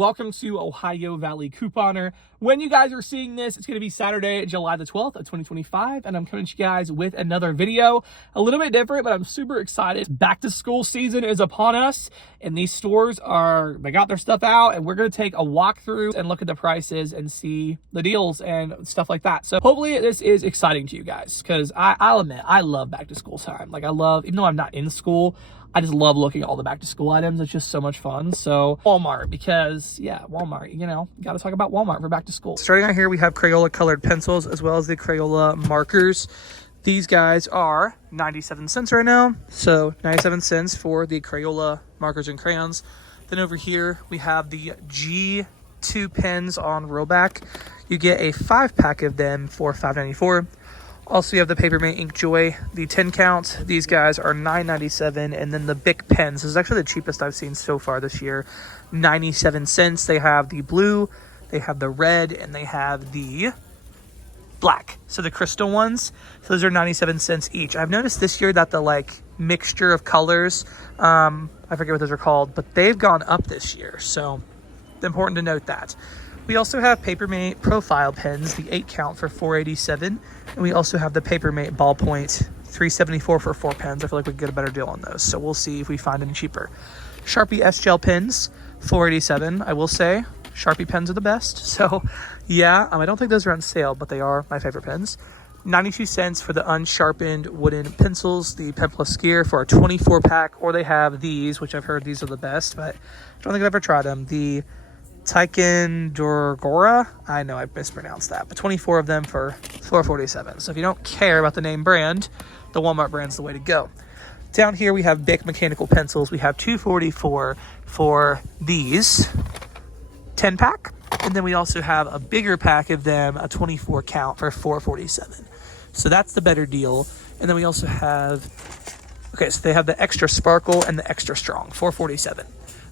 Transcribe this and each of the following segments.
welcome to Ohio Valley Couponer. When you guys are seeing this, it's going to be Saturday, July the 12th of 2025, and I'm coming to you guys with another video. A little bit different, but I'm super excited. Back to school season is upon us, and these stores they got their stuff out, and we're going to take a walkthrough and look at the prices and see the deals and stuff like that. So hopefully this is exciting to you guys, because I'll admit, I love back to school time. Like, even though I'm not in school, I just love looking at all the back to school items. It's just so much fun. So Walmart, because Walmart, got to talk about Walmart for back to school. Starting out here, we have Crayola colored pencils as well as the Crayola markers. These guys are 97 cents right now. So 97 cents for the Crayola markers and crayons. Then over here, we have the G2 pens on rollback. You get a 5-pack of them for $5.94. Also, you have the Papermate Ink Joy, the 10 count. These guys are $9.97. And then the Bic pens. This is actually the cheapest I've seen so far this year. 97 cents. They have the blue, they have the red, and they have the black. So the crystal ones. So those are 97 cents each. I've noticed this year that the mixture of colors, I forget what those are called, but they've gone up this year. So it's important to note that. We also have Papermate profile pens, the 8 count for $4.87. And we also have the Papermate ballpoint, $3.74 for 4 pens. I feel like we could get a better deal on those. So we'll see if we find any cheaper. Sharpie S-Gel pens, $4.87. I will say, Sharpie pens are the best. So yeah, I don't think those are on sale, but they are my favorite pens. 92 cents for the unsharpened wooden pencils, the Pen Plus Gear for a 24-pack. Or they have these, which I've heard these are the best, but I don't think I've ever tried them. The Taiken Dorgora, I know I mispronounced that, but 24 of them for $4.47. So if you don't care about the name brand, the Walmart brand's the way to go. Down here we have Bic mechanical pencils. We have $2.44 for these 10-pack, and then we also have a bigger pack of them, a 24 count for $4.47. So that's the better deal. And then we also have, so they have the extra sparkle and the extra strong, $4.47.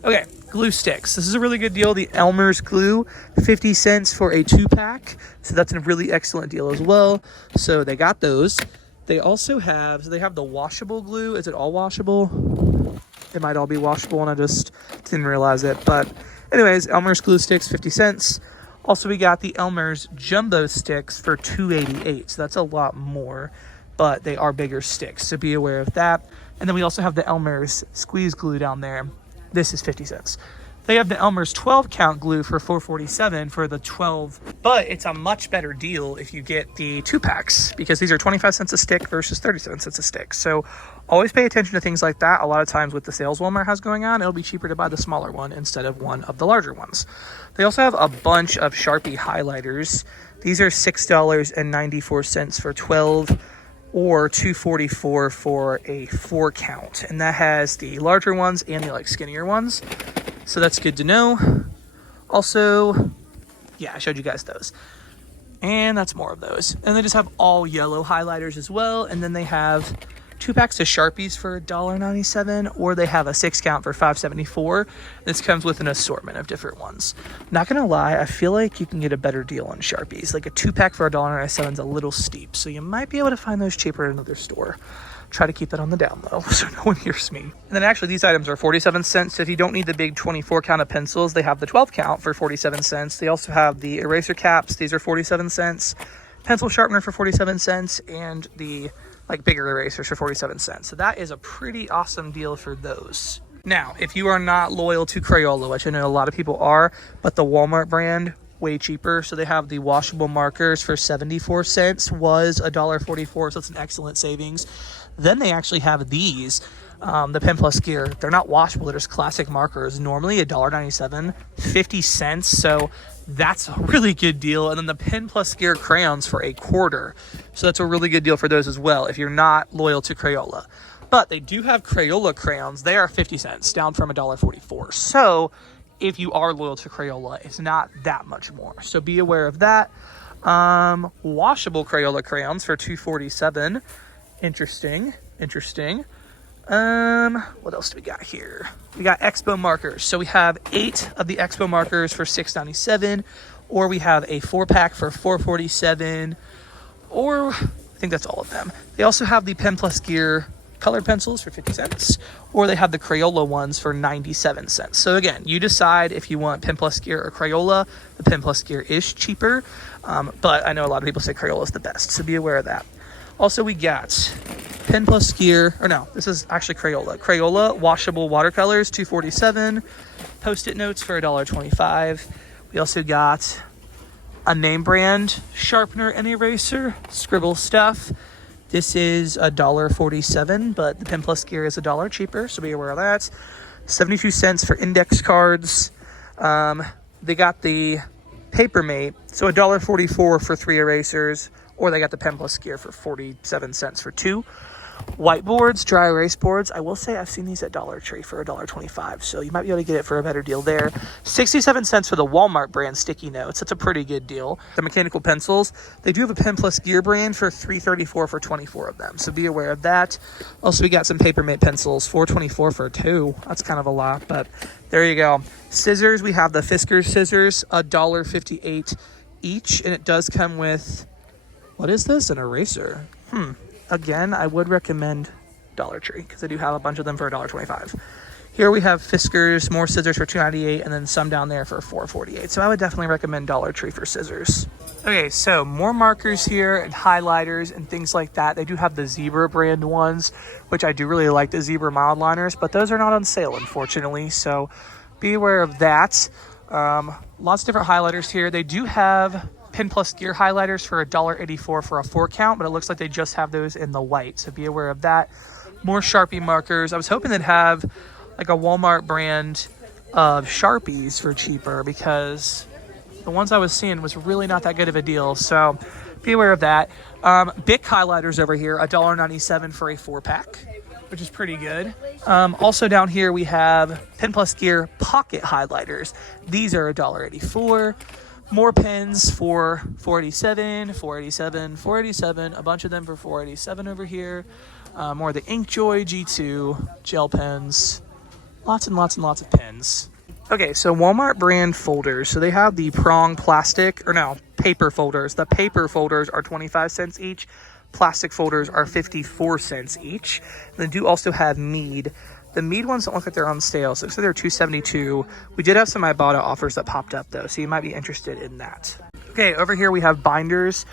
Okay, glue sticks. This is a really good deal. The Elmer's glue, 50 cents for a 2-pack. So that's a really excellent deal as well. So they got those. They also have, they have the washable glue. Is it all washable? It might all be washable and I just didn't realize it. But anyways, Elmer's glue sticks, 50 cents. Also, we got the Elmer's jumbo sticks for $2.88. So that's a lot more, but they are bigger sticks. So be aware of that. And then we also have the Elmer's squeeze glue down there. This is 50 cents. They have the Elmer's 12 count glue for $4.47 for the 12, but it's a much better deal if you get the 2-packs because these are 25 cents a stick versus 37 cents a stick. So always pay attention to things like that. A lot of times with the sales Walmart has going on, it'll be cheaper to buy the smaller one instead of one of the larger ones. They also have a bunch of Sharpie highlighters. These are $6.94 for 12. Or $2.44 for a 4 count, and that has the larger ones and the skinnier ones, so that's good to know. Also, yeah, I showed you guys those, and that's more of those. And they just have all yellow highlighters as well, and then they have 2 packs of Sharpies for $1.97, or they have a 6 count for $5.74. This comes with an assortment of different ones. Not gonna lie, I feel like you can get a better deal on Sharpies. Like a 2-pack for $1.97 is a little steep, so you might be able to find those cheaper at another store. Try to keep that on the down low so no one hears me. And then actually these items are 47 cents. So if you don't need the big 24 count of pencils, they have the 12 count for 47 cents. They also have the eraser caps. These are 47 cents. Pencil sharpener for 47 cents, and the bigger erasers for 47 cents. So that is a pretty awesome deal for those. Now, if you are not loyal to Crayola, which I know a lot of people are, but the Walmart brand, way cheaper. So they have the washable markers for 74 cents, was $1.44. So it's an excellent savings. Then they actually have these, the Pen Plus Gear. They're not washable, they're just classic markers. Normally $1.97, 50 cents. So that's a really good deal. And then the Pen Plus Gear crayons for $0.25. So that's a really good deal for those as well if you're not loyal to Crayola. But they do have Crayola crayons. They are 50 cents, down from $1.44. So if you are loyal to Crayola, it's not that much more. So be aware of that. Washable Crayola crayons for $2.47. Interesting. What else do we got here? We got Expo markers. So we have 8 of the Expo markers for $6.97, or we have a 4-pack for $4.47, or I think that's all of them. They also have the Pen Plus Gear colored pencils for 50 cents, or they have the Crayola ones for 97 cents. So again, you decide if you want Pen Plus Gear or Crayola. The Pen Plus Gear is cheaper, but I know a lot of people say Crayola is the best, so be aware of that. Also, we got Pen Plus Gear, or no, this is actually Crayola. Crayola washable watercolors, $2.47. Post-it notes for $1.25. We also got a name brand sharpener and eraser, Scribble Stuff. This is $1.47, but the Pen Plus Gear is $1 cheaper, so be aware of that. 72 cents for index cards. They got the Papermate, so $1.44 for 3 erasers, or they got the Pen Plus Gear for 47 cents for 2. Whiteboards, dry erase boards. I will say I've seen these at Dollar Tree for $1.25, so you might be able to get it for a better deal there. 67 cents for the Walmart brand sticky notes. That's a pretty good deal. The mechanical pencils, they do have a Pen Plus Gear brand for $3.34 for 24 of them, so be aware of that. Also, we got some Papermate pencils, $4.24 for 2. That's kind of a lot, but there you go. Scissors, we have the Fiskars scissors, $1.58 each, and it does come with, what is this? An eraser. Again, I would recommend Dollar Tree because they do have a bunch of them for $1.25. Here we have Fiskars, more scissors for $2.98, and then some down there for $4.48. So I would definitely recommend Dollar Tree for scissors. Okay, so more markers here and highlighters and things like that. They do have the Zebra brand ones, which I do really like, the Zebra mild liners, but those are not on sale, unfortunately. So be aware of that. Lots of different highlighters here. They do have Pen Plus Gear highlighters for $1.84 for a 4 count, but it looks like they just have those in the white, so be aware of that. More Sharpie markers. I was hoping they'd have like a Walmart brand of Sharpies for cheaper, because the ones I was seeing was really not that good of a deal, so be aware of that. Bic highlighters over here, $1.97 for a 4-pack, which is pretty good. Also down here we have Pen Plus Gear pocket highlighters. These are $1.84. More pens for $4.87, $4.87, $4.87, a bunch of them for $4.87 over here. More of the Inkjoy G2 gel pens. Lots and lots and lots of pens. Okay, so Walmart brand folders. So they have the prong plastic, or no, paper folders. The paper folders are 25 cents each. Plastic folders are 54 cents each. And they do also have Mead. The Mead ones don't look like they're on sale, so they're $2.72. We did have some Ibotta offers that popped up, though, so you might be interested in that. Okay, over here we have binders,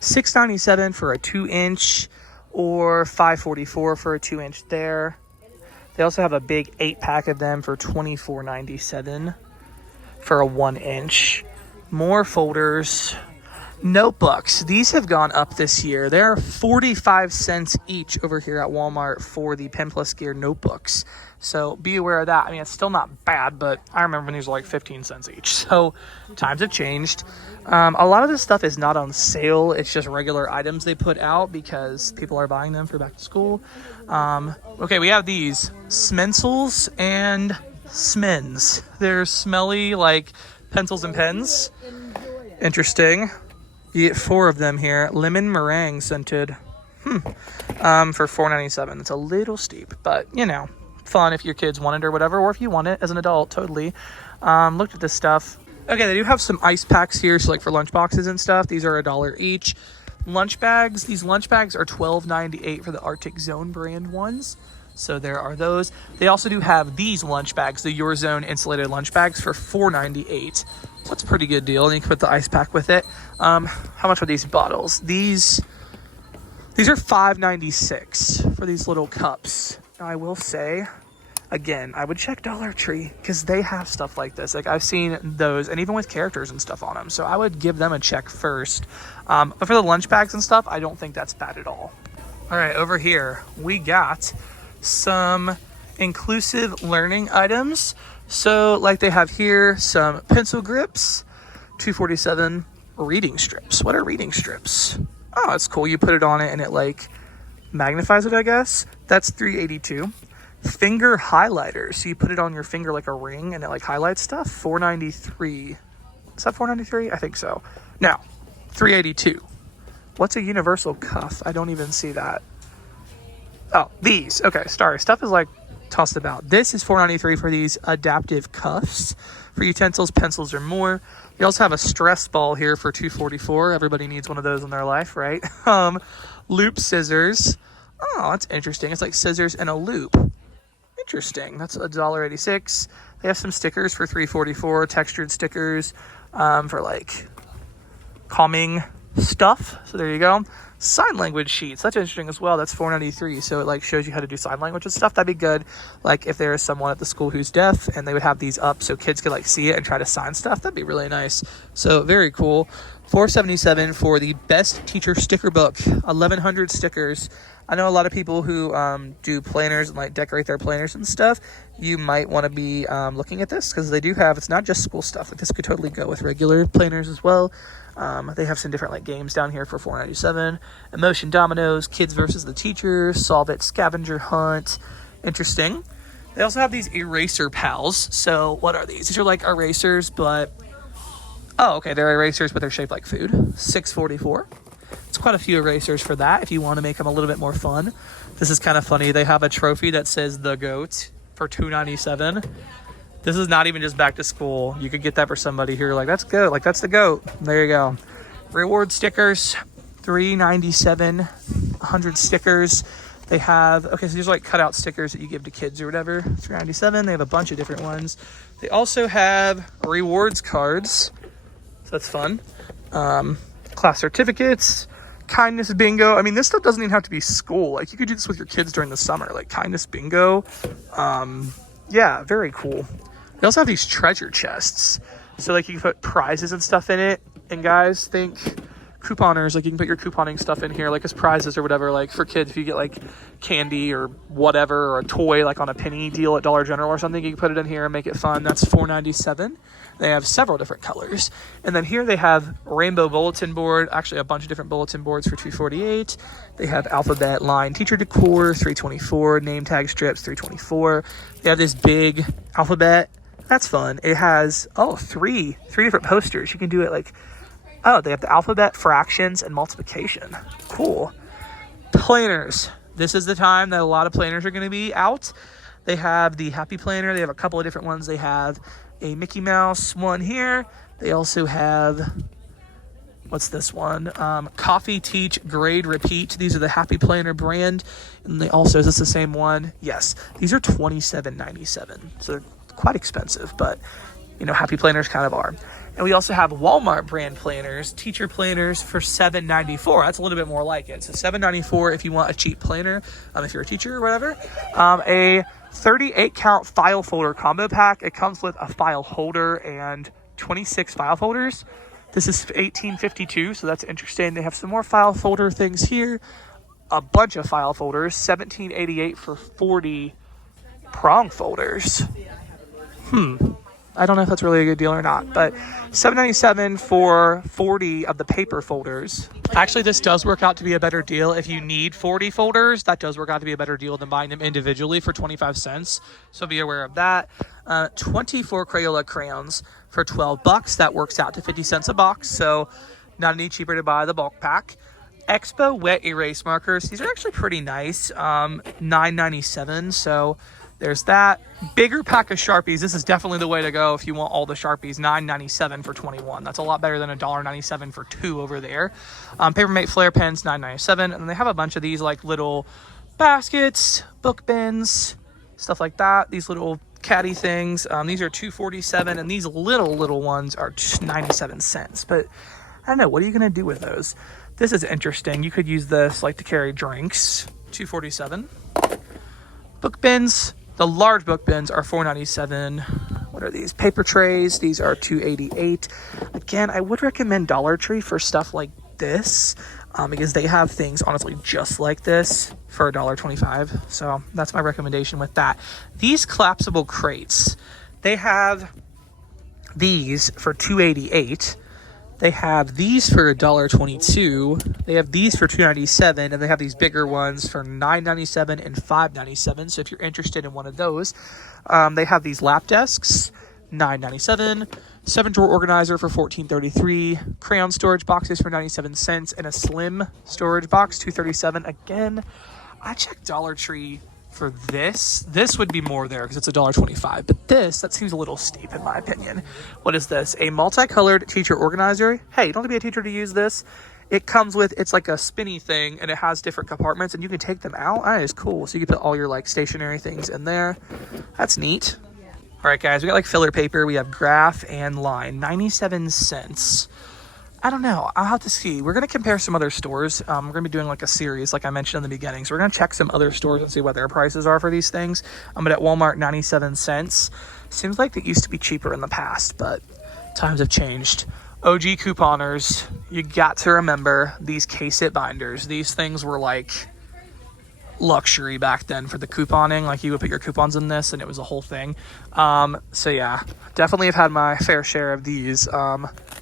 $6.97 for a 2-inch, or $5.44 for a 2-inch there. They also have a big 8-pack of them for $24.97 for a 1-inch. More folders. Notebooks, these have gone up this year. They're 45 cents each over here at Walmart for the Pen Plus Gear notebooks. So be aware of that. I mean, it's still not bad, but I remember when these were like 15 cents each. So times have changed. A lot of this stuff is not on sale. It's just regular items they put out because people are buying them for back to school. Okay, we have these Smensels and Smens. They're smelly like pencils and pens. Interesting. You get 4 of them here. Lemon meringue scented. For $4.97. It's a little steep, but you know, fun if your kids want it or whatever, or if you want it as an adult, totally. Looked at this stuff. Okay, they do have some ice packs here, so like for lunch boxes and stuff. These are $1 each. Lunch bags. These lunch bags are $12.98 for the Arctic Zone brand ones. So there are those. They also do have these lunch bags, the Your Zone insulated lunch bags for $4.98. So that's a pretty good deal. And you can put the ice pack with it. How much are these bottles? These are $5.96 for these little cups. Now I will say, again, I would check Dollar Tree because they have stuff like this. Like I've seen those, and even with characters and stuff on them. So I would give them a check first. But for the lunch bags and stuff, I don't think that's bad at all. All right, over here we got some inclusive learning items. So like they have here some pencil grips, $2.47. Reading strips. What are reading strips? Oh, that's cool. You put it on it and it like magnifies it, I guess. That's $3.82. Finger highlighters. So you put it on your finger like a ring and it like highlights stuff. $4.93. Is that $4.93? I think so. Now, $3.82. What's a universal cuff? I don't even see that. Oh, these. Okay, sorry. Stuff is like tossed about. This is $4.93 for these adaptive cuffs for utensils, pencils, or more. We also have a stress ball here for $2.44. Everybody needs one of those in their life, right? Loop scissors. Oh, that's interesting. It's like scissors and a loop. Interesting. That's $1.86. They have some stickers for $3.44, textured stickers for like calming stuff. So there you go. Sign language sheets. That's interesting as well. That's $4.93. So it like shows you how to do sign language and stuff. That'd be good. Like if there is someone at the school who's deaf and they would have these up so kids could like see it and try to sign stuff. That'd be really nice. So very cool. $4.77 for the best teacher sticker book. 1,100 stickers. I know a lot of people who do planners and like decorate their planners and stuff. You might want to be looking at this because they do have, it's not just school stuff. Like this could totally go with regular planners as well. They have some different like games down here for $4.97. Emotion dominoes, kids versus the teacher, solve it, scavenger hunt. Interesting. They also have these eraser pals. So what are these? These are like erasers, but oh, okay, they're erasers, but they're shaped like food. $6.44. It's quite a few erasers for that if you want to make them a little bit more fun. This is kind of funny. They have a trophy that says the goat for $2.97. This is not even just back to school. You could get that for somebody here. Like, that's good. Like, that's the goat. There you go. Reward stickers, $3.97. 100 stickers. They have, okay, so these are like cutout stickers that you give to kids or whatever. $3.97. They have a bunch of different ones. They also have rewards cards. So that's fun. Class certificates. Kindness bingo. I mean, this stuff doesn't even have to be school. Like, you could do this with your kids during the summer. Like, kindness bingo. Yeah, very cool. They also have these treasure chests. So, like, you can put prizes and stuff in it. And guys, think couponers. Like, you can put your couponing stuff in here, like, as prizes or whatever. Like, for kids, if you get, like, candy or whatever, or a toy, like, on a penny deal at Dollar General or something, you can put it in here and make it fun. That's $4.97. They have several different colors. And then here they have rainbow bulletin board, actually a bunch of different bulletin boards for $2.48. They have alphabet line teacher decor, $3.24. Name tag strips, $3.24. They have this big alphabet. That's fun. It has, three different posters. You can do it like, they have the alphabet, fractions, and multiplication. Cool. Planners. This is the time that a lot of planners are going to be out. They have the Happy Planner. They have a couple of different ones. They have a Mickey Mouse one here. They also have, what's this one? Coffee, Teach, Grade, Repeat. These are the Happy Planner brand. And they also, is this the same one? Yes. These are $27.97. So they're quite expensive, but you know, Happy Planners kind of are. And we also have Walmart brand planners, teacher planners for $7.94. That's a little bit more like it. So $7.94 if you want a cheap planner, if you're a teacher or whatever. A 38 count file folder combo pack. It comes with a file holder and 26 file folders. This is $18.52, so that's interesting. They have some more file folder things here. A bunch of file folders, $17.88 for 40 prong folders. I don't know if that's really a good deal or not, but $7.97 for 40 of the paper folders. Actually, this does work out to be a better deal. If you need 40 folders, that does work out to be a better deal than buying them individually for 25 cents. So be aware of that. 24 Crayola crayons for $12. That works out to 50 cents a box. So not any cheaper to buy the bulk pack. Expo wet erase markers. These are actually pretty nice. $9.97. So there's that. Bigger pack of Sharpies. This is definitely the way to go if you want all the Sharpies. $9.97 for 21. That's a lot better than $1.97 for 2 over there. Papermate flare pens, $9.97. And they have a bunch of these like little baskets, book bins, stuff like that. These little caddy things. These are $2.47, and these little ones are 97 cents. But I don't know. What are you going to do with those? This is interesting. You could use this like to carry drinks. $2.47. Book bins. The large book bins are $4.97. What are these? Paper trays. These are $2.88. Again, I would recommend Dollar Tree for stuff like this because they have things, honestly, just like this for $1.25. So that's my recommendation with that. These collapsible crates, they have these for $2.88. They have these for $1.22. They have these for $2.97, and they have these bigger ones for $9.97 and $5.97. So if you're interested in one of those, they have these lap desks, $9.97. 7-drawer organizer for $14.33. Crayon storage boxes for 97 cents, and a slim storage box, $2.37. Again, I checked Dollar Tree for this. This would be more there because it's $1.25, but that seems a little steep in my opinion. What is this? A multicolored teacher organizer. Hey, you don't have to be a teacher to use this. it comes with, it's like a spinny thing, and it has different compartments, and you can take them out. That is cool. So you can put all your like stationary things in there. That's neat. All right, guys, we got like filler paper. We have graph and line, 97 cents. I don't know. I'll have to see. We're going to compare some other stores. We're going to be doing like a series, like I mentioned in the beginning. So we're going to check some other stores and see what their prices are for these things. But at Walmart, 97 cents. Seems like they used to be cheaper in the past, but times have changed. OG couponers, you got to remember these case-it binders. These things were like luxury back then for the couponing. Like you would put your coupons in this and it was a whole thing. So yeah, definitely have had my fair share of these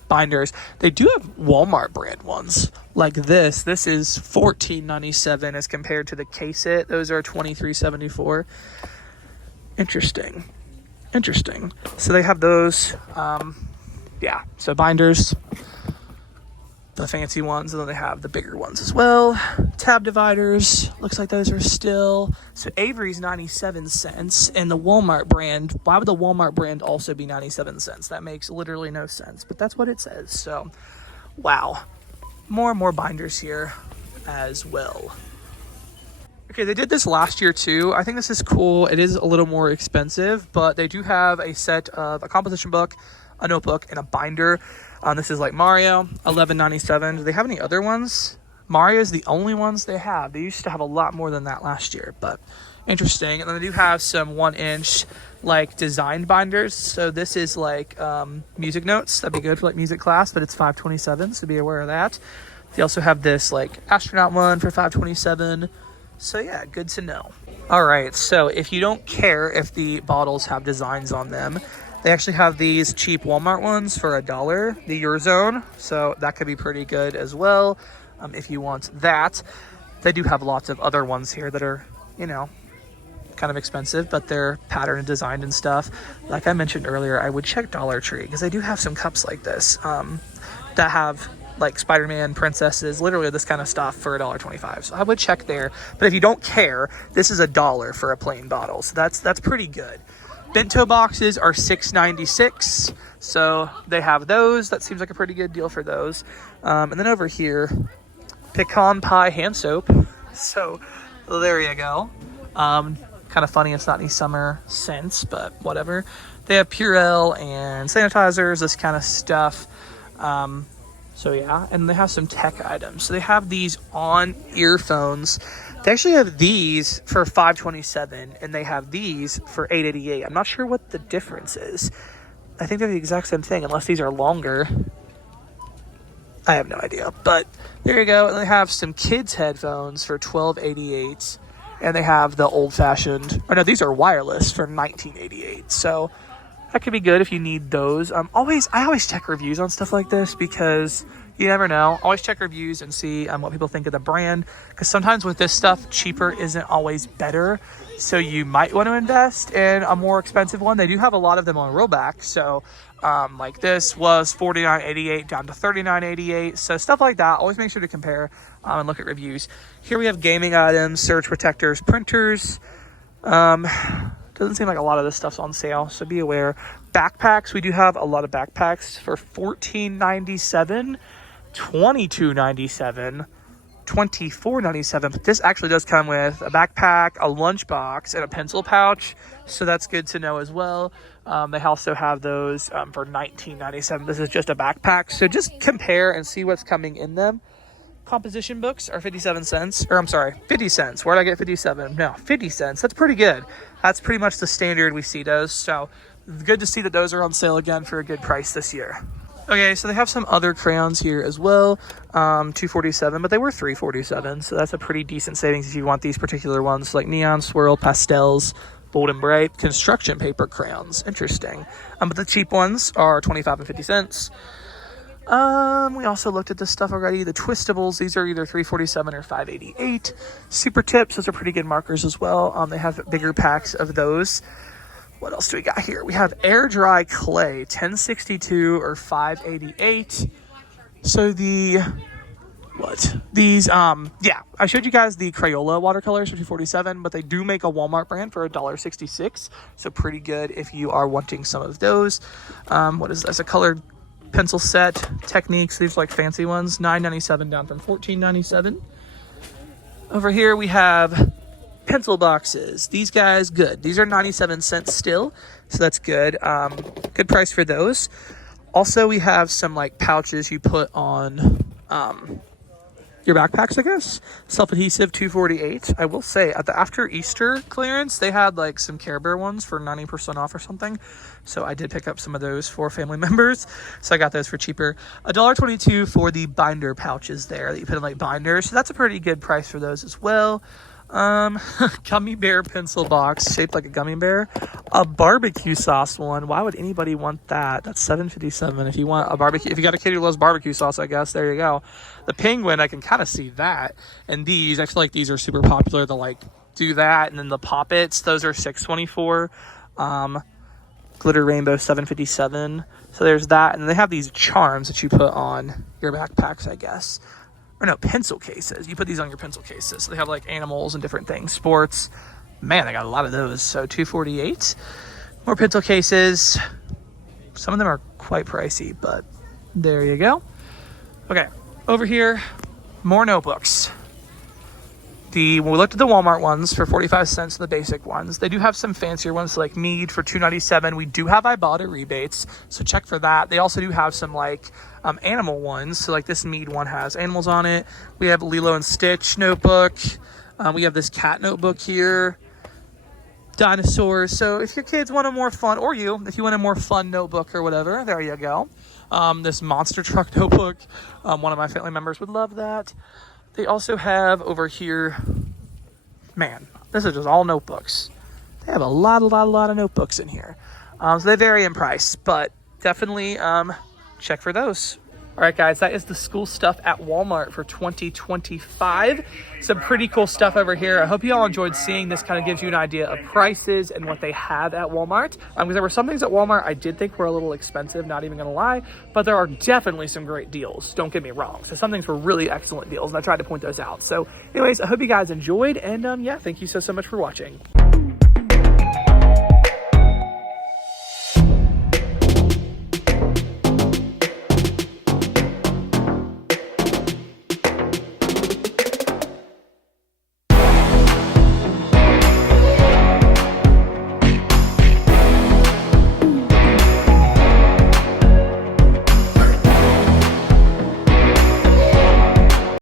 binders. They do have Walmart brand ones like this. This is $14.97 as compared to the case-it. Those are $23.74. Interesting. So they have those. Yeah, so binders, the fancy ones, and then they have the bigger ones as well. Tab dividers, looks like those are still. So Avery's 97 cents, and the Walmart brand, why would the Walmart brand also be 97 cents? That makes literally no sense, but that's what it says. So, wow. More and more binders here as well. Okay, they did this last year too. I think this is cool. It is a little more expensive, but they do have a set of a composition book, a notebook, and a binder. This is like Mario, $11.97. Do they have any other ones? Mario is the only ones they have. They used to have a lot more than that last year, but interesting. And then they do have some 1-inch like designed binders. So this is like music notes. That'd be good for like music class, but it's $5.27, so be aware of that. They also have this like astronaut one for $5.27. So yeah, good to know. All right, so if you don't care if the bottles have designs on them, they actually have these cheap Walmart ones for $1, the Your Zone. So that could be pretty good as well if you want that. They do have lots of other ones here that are, you know, kind of expensive, but they're patterned and designed and stuff. Like I mentioned earlier, I would check Dollar Tree because they do have some cups like this that have like Spider-Man, princesses, literally this kind of stuff for $1.25. So I would check there. But if you don't care, this is $1 for a plain bottle. So that's pretty good. Bento boxes are $6.96, so they have those. That seems like a pretty good deal for those. And then over here, pecan pie hand soap. So there you go. Kind of funny, it's not any summer scents, but whatever. They have Purell and sanitizers, this kind of stuff. So yeah, and they have some tech items. So they have these on earphones. They actually have these for $5.27, and they have these for $8.88. I'm not sure what the difference is. I think they're the exact same thing, unless these are longer. I have no idea, but there you go. And they have some kids' headphones for $12.88, and they have the old-fashioned. Oh no, these are wireless for $19.88. So that could be good if you need those. I always check reviews on stuff like this because you never know. Always check reviews and see what people think of the brand, because sometimes with this stuff, cheaper isn't always better. So you might want to invest in a more expensive one. They do have a lot of them on rollback. So like this was $49.88 down to $39.88. So stuff like that. Always make sure to compare and look at reviews. Here we have gaming items, surge protectors, printers. Doesn't seem like a lot of this stuff's on sale, so be aware. Backpacks, we do have a lot of backpacks for $14.97, $22.97, $24.97. But this actually does come with a backpack, a lunchbox, and a pencil pouch, so that's good to know as well. They also have those for $19.97. This is just a backpack, so just compare and see what's coming in them. Composition books are 57 cents, or I'm sorry, 50 cents. Where did I get 57? No, 50 cents. That's pretty good. That's pretty much the standard we see those. So good to see that those are on sale again for a good price this year. Okay, so they have some other crayons here as well, $2.47, but they were $3.47. So that's a pretty decent savings if you want these particular ones, like Neon Swirl, Pastels, Bold and Bright, construction paper crayons. Interesting. But the cheap ones are 25 and 50 cents. We also looked at this stuff already. The Twistables, these are either $3.47 or $5.88. Super Tips, those are pretty good markers as well. They have bigger packs of those. What else do we got here? We have Air Dry Clay, $10.62 or $5.88. So yeah, I showed you guys the Crayola watercolors for $2.47, but they do make a Walmart brand for $1.66. So pretty good if you are wanting some of those. What is this? A colored pencil set techniques. These are like fancy ones, $9.97 down from $14.97. Over here we have pencil boxes. These guys, good. These are 97 cents still, so that's good. Good price for those. Also, we have some like pouches you put on your backpacks, I guess. Self-adhesive, $2.48. I will say, at the after Easter clearance, they had like some Care Bear ones for 90% off or something. So I did pick up some of those for family members. So I got those for cheaper. $1.22 for the binder pouches there that you put in like binders. So that's a pretty good price for those as well. Gummy bear pencil box shaped like a gummy bear. A barbecue sauce one. Why would anybody want that? That's $7.57. If you want a barbecue, if you got a kid who loves barbecue sauce, I guess there you go. The penguin, I can kind of see that. And these, I feel like these are super popular to like do that. And then the poppets, those are $6.24. Glitter rainbow, $7.57. So there's that. And they have these charms that you put on your backpacks, I guess. Or no, pencil cases. You put these on your pencil cases. So they have like animals and different things. Sports. Man, I got a lot of those. So $2.48. More pencil cases. Some of them are quite pricey, but there you go. Okay, over here, more notebooks. We looked at the Walmart ones for 45 cents, the basic ones. They do have some fancier ones like Mead for $2.97. We do have Ibotta rebates, so check for that. They also do have some like animal ones. So like this Mead one has animals on it. We have Lilo and Stitch notebook. We have this cat notebook here. Dinosaurs. So if your kids want a more fun, or if you want a more fun notebook or whatever, there you go. This monster truck notebook. One of my family members would love that. They also have over here, man, this is just all notebooks. They have a lot of notebooks in here. So they vary in price, but definitely check for those. All right, guys, that is the school stuff at Walmart for 2025. Some pretty cool stuff over here. I hope you all enjoyed seeing this. Kind of gives you an idea of prices and what they have at Walmart. Because there were some things at Walmart I did think were a little expensive, not even gonna lie, but there are definitely some great deals. Don't get me wrong. So some things were really excellent deals, and I tried to point those out. So anyways, I hope you guys enjoyed, and yeah, thank you so much for watching.